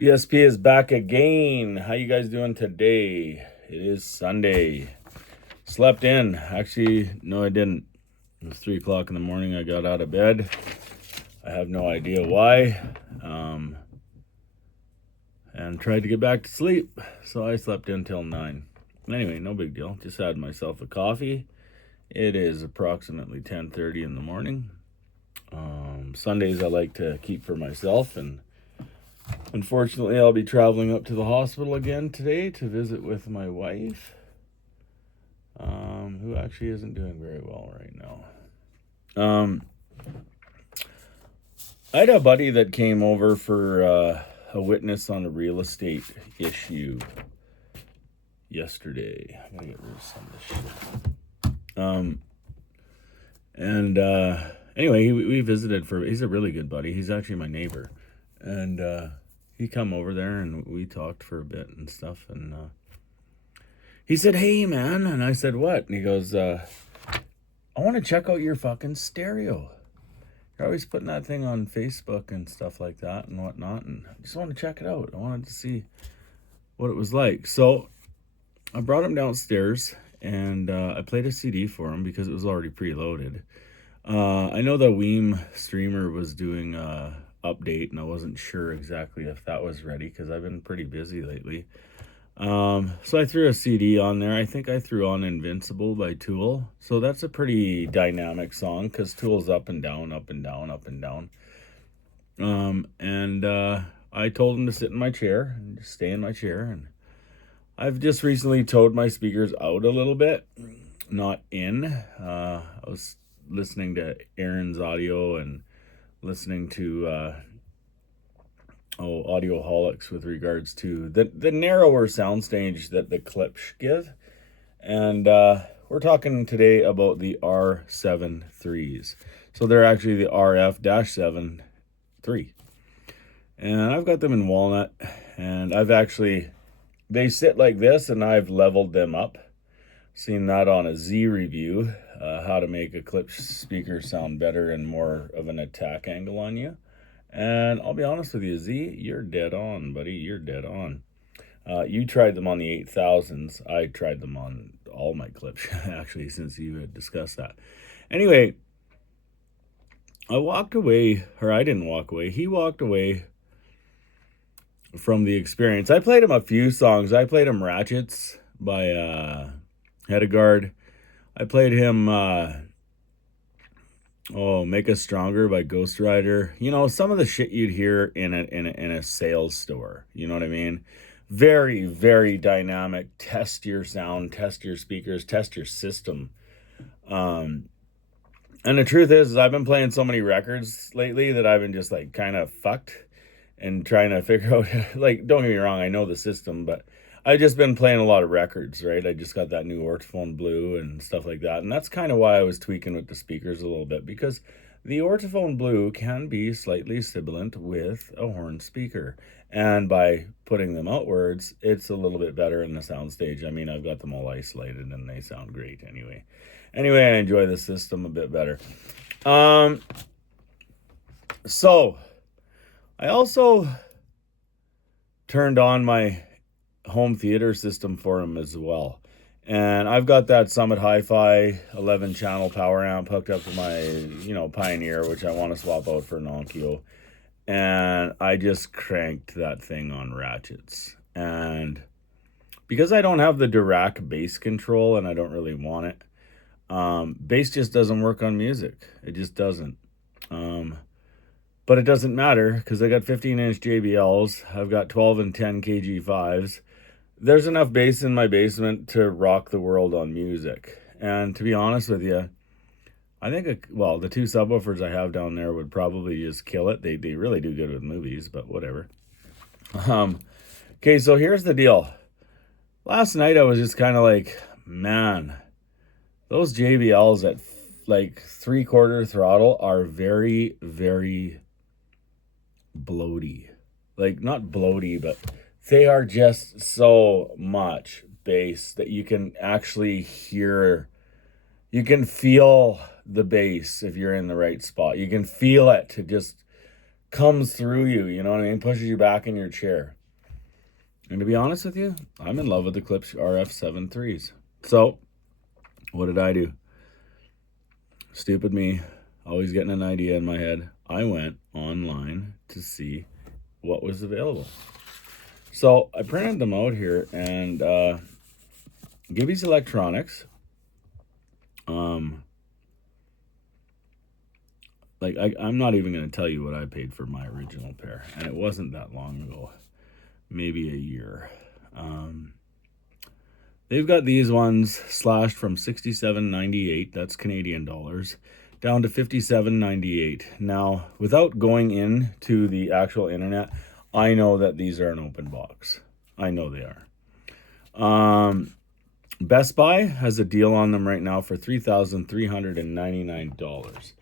ESP is back again. How you guys doing today? It is Sunday. Slept in. Actually, no, I didn't. It was 3 o'clock in the morning. I got out of bed. I have no idea why. And tried to get back to sleep. So I slept in till 9. Anyway, no big deal. Just had myself a coffee. It is approximately 10:30 in the morning. Sundays I like to keep for myself, and unfortunately, I'll be traveling up to the hospital again today to visit with my wife, who actually isn't doing very well right now. I had a buddy that came over for a witness on a real estate issue yesterday. I gotta get rid of some of this shit. Anyway, we visited he's a really good buddy. He's actually my neighbor. And he come over there and we talked for a bit and stuff. And he said, "Hey, man." And I said, "What?" And he goes, "I want to check out your fucking stereo. You're always putting that thing on Facebook and stuff like that and whatnot. And I just want to check it out. I wanted to see what it was like." So I brought him downstairs and I played a CD for him because it was already preloaded. I know the Weem streamer was doing update, and I wasn't sure exactly if that was ready because I've been pretty busy lately. So I threw a CD on there. I think I threw on Invincible by Tool. So that's a pretty dynamic song because Tool's up and down, up and down, up and down. I told him to sit in my chair and just stay in my chair. And I've just recently towed my speakers out a little bit, not in. I was listening to Aaron's audio and listening to Audioholics with regards to the narrower soundstage that the Klipsch give. And we're talking today about the R7 threes. So they're actually the RF-7 3. And I've got them in walnut, and they sit like this, and I've leveled them up. Seen that on a Z review, how to make a Klipsch speaker sound better and more of an attack angle on you. And I'll be honest with you, Z, you're dead on, buddy. You're dead on. You tried them on the 8000s. I tried them on all my Klipsch, actually, since you had discussed that. Anyway, I didn't walk away. He walked away from the experience. I played him a few songs. I played him Ratchets by Hedegaard. I played him Make Us Stronger by Ghost Rider. You know, some of the shit you'd hear in a sales store. You know what I mean? Very, very dynamic. Test your sound, test your speakers, test your system. And the truth is I've been playing so many records lately that I've been just like kind of fucked and trying to figure out, like, don't get me wrong, I know the system, but I've just been playing a lot of records, right? I just got that new Ortophone Blue and stuff like that. And that's kind of why I was tweaking with the speakers a little bit, because the Ortophone Blue can be slightly sibilant with a horn speaker. And by putting them outwards, it's a little bit better in the soundstage. I mean, I've got them all isolated and they sound great anyway. Anyway, I enjoy the system a bit better. So I also turned on my home theater system for him as well. And I've got that Summit Hi-Fi 11 channel power amp hooked up to my, Pioneer, which I want to swap out for an Onkyo. And I just cranked that thing on ratchets. And because I don't have the Dirac bass control and I don't really want it, bass just doesn't work on music. It just doesn't. But it doesn't matter because I got 15-inch JBLs. I've got 12 and 10 KG5s. There's enough bass in my basement to rock the world on music. And to be honest with you, I think, the two subwoofers I have down there would probably just kill it. They really do good with movies, but whatever. Okay, so here's the deal. Last night I was just kind of like, man, those JBLs at like 3/4 throttle are very, very bloaty. Like, not bloaty, but they are just so much bass that you can actually hear. You can feel the bass if you're in the right spot. You can feel it to just comes through you, you know what I mean? Pushes you back in your chair. And to be honest with you, I'm in love with the Klipsch RF73s. So, what did I do? Stupid me, always getting an idea in my head. I went online to see what was available. So, I printed them out here, and Gibby's Electronics, I'm not even going to tell you what I paid for my original pair, and it wasn't that long ago, maybe a year. They've got these ones slashed from $67.98, that's Canadian dollars, down to $57.98. Now, without going into the actual internet, I know that these are an open box. I know they are. Best Buy has a deal on them right now for $3,399.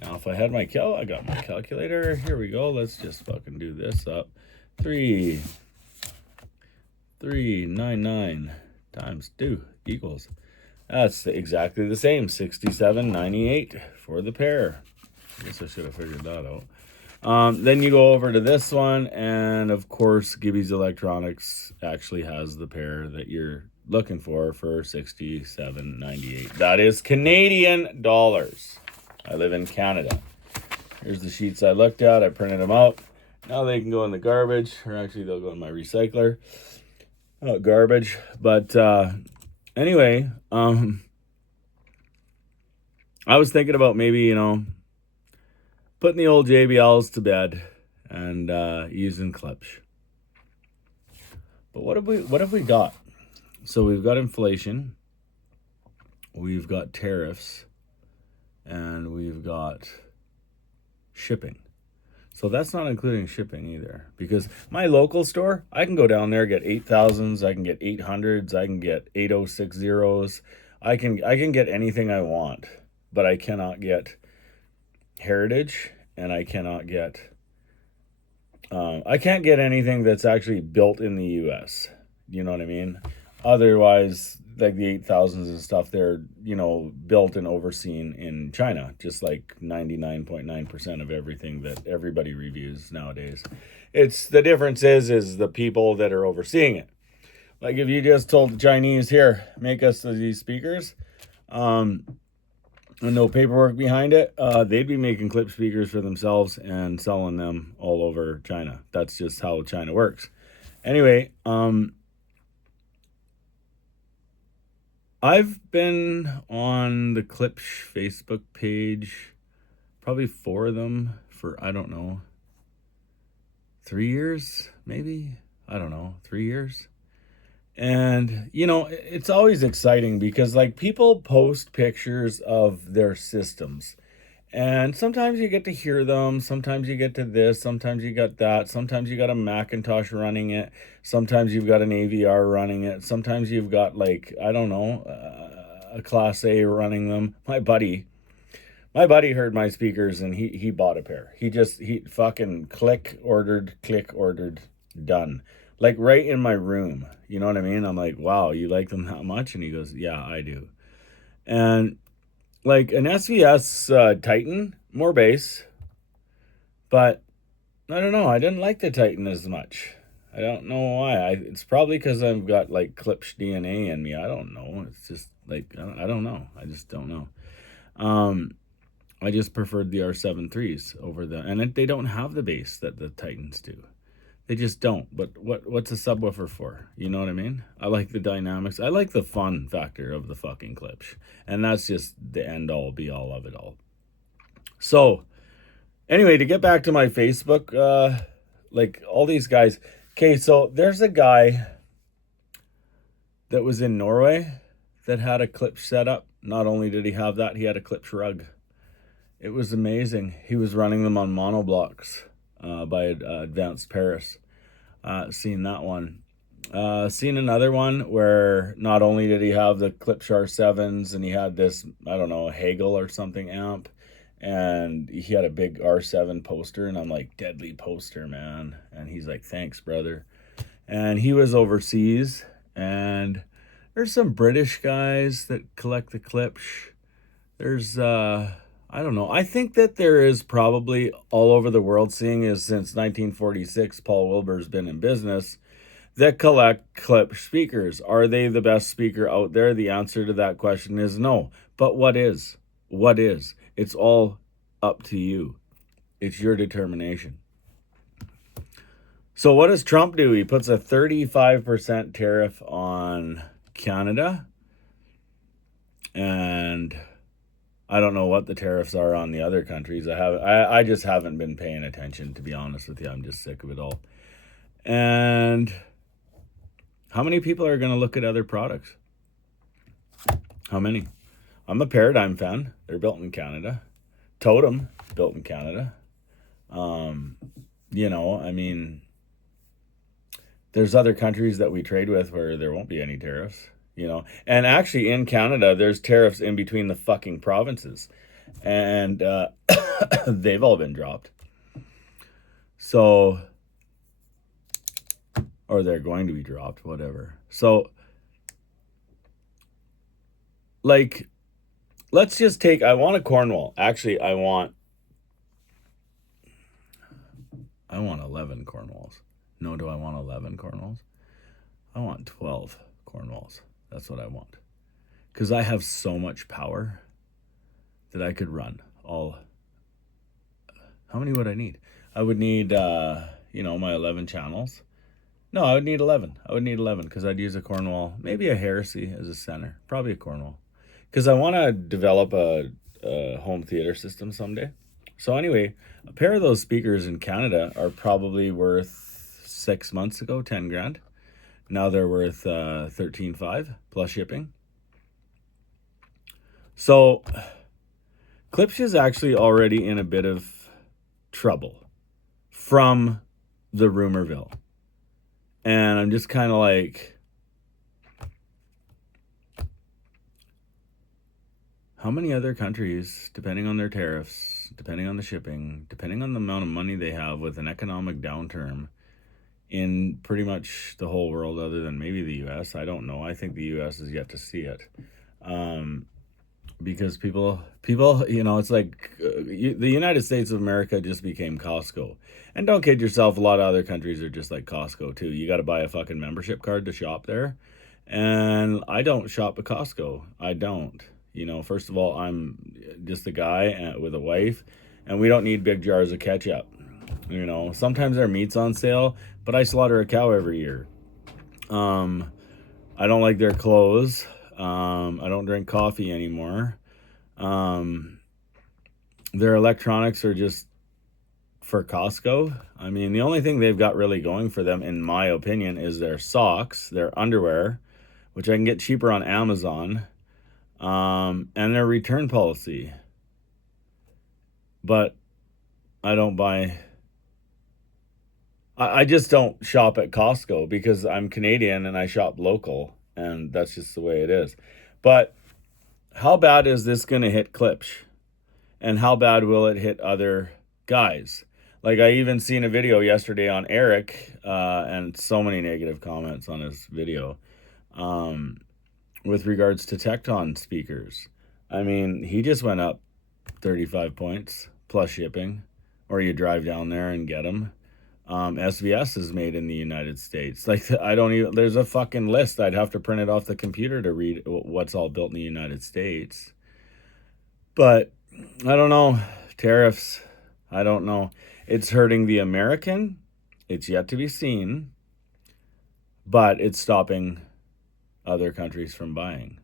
Now, if I had I got my calculator. Here we go. Let's just fucking do this up. 3,399 times 2 equals. That's exactly the same. $67.98 for the pair. I guess I should have figured that out. Then you go over to this one, and of course, Gibby's Electronics actually has the pair that you're looking for $67.98. That is Canadian dollars. I live in Canada. Here's the sheets I looked at. I printed them out. Now they can go in the garbage, or actually they'll go in my recycler. Garbage. But anyway, I was thinking about maybe, putting the old JBLs to bed and using Klipsch. But what have we got? So we've got inflation, we've got tariffs, and we've got shipping. So that's not including shipping either, because my local store, I can go down there, get 8,000s, I can get 800s, I can get 8060s, I can get anything I want, but I cannot get Heritage, and I cannot get I can't get anything that's actually built in the US. You know what I mean? Otherwise, like the 8,000s and stuff, they're, built and overseen in China, just like 99.9% of everything that everybody reviews nowadays. It's the difference is the people that are overseeing it. Like if you just told the Chinese, here, make us these speakers, and no paperwork behind it, they'd be making Klipsch speakers for themselves and selling them all over China. That's just how China works. Anyway, I've been on the Klipsch Facebook page, probably 4 of them for, I don't know, 3 years, maybe? I don't know, 3 years. And, it's always exciting because, people post pictures of their systems. And sometimes you get to hear them. Sometimes you get to this. Sometimes you got that. Sometimes you got a Macintosh running it. Sometimes you've got an AVR running it. Sometimes you've got, a Class A running them. My buddy heard my speakers and he bought a pair. He fucking click ordered, done. Like right in my room. You know what I mean? I'm like, wow, you like them that much? And he goes, yeah, I do. And like an SVS Titan, more bass. But I don't know. I didn't like the Titan as much. I don't know why. It's probably because I've got Klipsch DNA in me. I don't know. It's just I don't know. I just don't know. I just preferred the R73s over and they don't have the bass that the Titans do. They just don't. But what's a subwoofer for? You know what I mean? I like the dynamics. I like the fun factor of the fucking Klipsch. And that's just the end all be all of it all. So, anyway, to get back to my Facebook, all these guys. Okay, so there's a guy that was in Norway that had a Klipsch setup. Not only did he have that, he had a Klipsch rug. It was amazing. He was running them on monoblocks. By Advanced Paris. Seen that one. Seen another one where not only did he have the Klipsch R7s and he had this, I don't know, Hagel or something amp, and he had a big R7 poster, and I'm like, deadly poster, man. And he's like, thanks, brother. And he was overseas, and there's some British guys that collect the Klipsch. There's, I don't know. I think that there is probably all over the world, seeing as since 1946, Paul Wilbur's been in business, that collect Klipsch speakers. Are they the best speaker out there? The answer to that question is no. But what is? What is? It's all up to you. It's your determination. So what does Trump do? He puts a 35% tariff on Canada. And I don't know what the tariffs are on the other countries. I just haven't been paying attention, to be honest with you. I'm just sick of it all. And how many people are going to look at other products? How many? I'm a Paradigm fan. They're built in Canada. Totem, built in Canada. I mean, there's other countries that we trade with where there won't be any tariffs, And actually in Canada, there's tariffs in between the fucking provinces. And they've all been dropped. So, or they're going to be dropped, whatever. So, like, let's just take, I want a Cornwall. Actually, I want 11 Cornwalls. No, do I want 11 Cornwalls? I want 12 Cornwalls. That's what I want. Because I have so much power that I could run all. How many would I need? I would need, my 11 channels. No, I would need 11. I would need 11 because I'd use a Cornwall, maybe a Heresy as a center. Probably a Cornwall. Because I want to develop a home theater system someday. So anyway, a pair of those speakers in Canada are probably worth 6 months ago, 10 grand. Now they're worth 13.5 plus shipping. So Klipsch is actually already in a bit of trouble from the rumorville. And I'm just kind of like, how many other countries, depending on their tariffs, depending on the shipping, depending on the amount of money they have with an economic downturn in pretty much the whole world other than maybe the U.S., I don't know. I think the U.S. is yet to see it. Because people, it's like the United States of America just became Costco. And don't kid yourself, a lot of other countries are just like Costco too. You got to buy a fucking membership card to shop there. And I don't shop at Costco. I don't. First of all, I'm just a guy with a wife, and we don't need big jars of ketchup. Sometimes their meat's on sale, but I slaughter a cow every year. I don't like their clothes. I don't drink coffee anymore. Their electronics are just for Costco. I mean, the only thing they've got really going for them, in my opinion, is their socks, their underwear, which I can get cheaper on Amazon, and their return policy. But I don't buy... I just don't shop at Costco because I'm Canadian and I shop local, and that's just the way it is. But how bad is this going to hit Klipsch? And how bad will it hit other guys? Like, I even seen a video yesterday on Eric, and so many negative comments on his video, with regards to Tecton speakers. I mean, he just went up 35 points plus shipping, or you drive down there and get them. SVS is made in the United States. Like, there's a fucking list. I'd have to print it off the computer to read what's all built in the United States. But I don't know. Tariffs, I don't know. It's hurting the American. It's yet to be seen. But it's stopping other countries from buying.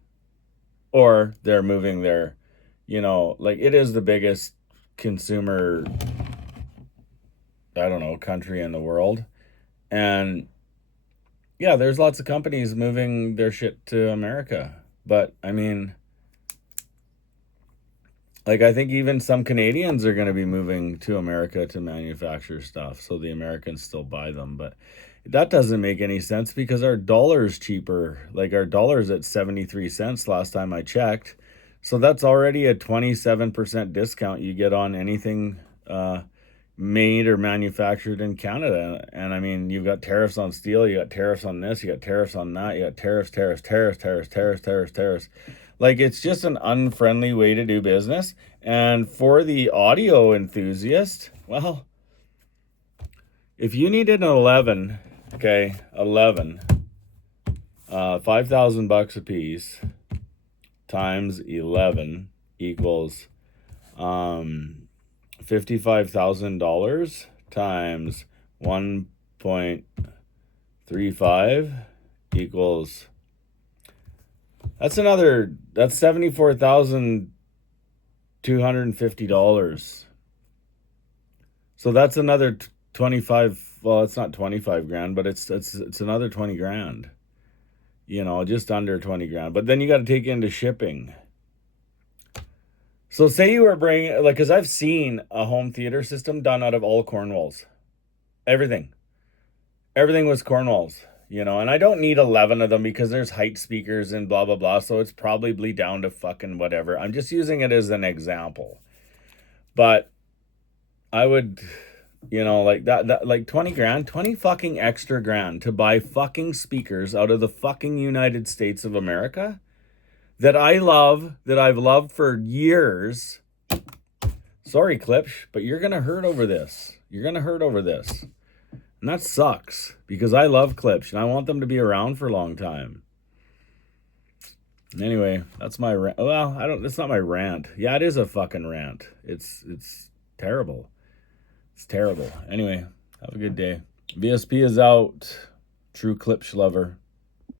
Or they're moving their, it is the biggest consumer, country in the world. And yeah, there's lots of companies moving their shit to America. But I mean, I think even some Canadians are going to be moving to America to manufacture stuff, so the Americans still buy them. But that doesn't make any sense because our dollar's cheaper. Our dollar's at 73 cents last time I checked. So that's already a 27% discount you get on anything made or manufactured in Canada. And I mean, you've got tariffs on steel, you got tariffs on this, you got tariffs on that, you got tariffs. Like, it's just an unfriendly way to do business. And for the audio enthusiast, well, if you needed an 11, okay, 11, $5,000 a piece times 11 equals $55,000 times 1.35 equals, that's $74,250. So that's another 25, well, it's not 25 grand, but it's another 20 grand. You know, just under 20 grand. But then you got to take into shipping. So say you were bringing, like, because I've seen a home theater system done out of all corn walls. Everything was corn walls, you know, and I don't need 11 of them because there's height speakers and blah, blah, blah. So it's probably down to fucking whatever. I'm just using it as an example. But I would, you know, like that like 20 grand, 20 fucking extra grand to buy fucking speakers out of the fucking United States of America that I love, that I've loved for years. Sorry, Klipsch, but you're going to hurt over this. You're going to hurt over this. And that sucks because I love Klipsch and I want them to be around for a long time. Anyway, that's my rant. Well, it's not my rant. Yeah, it is a fucking rant. It's terrible. It's terrible. Anyway, have a good day. VSP is out. True Klipsch lover.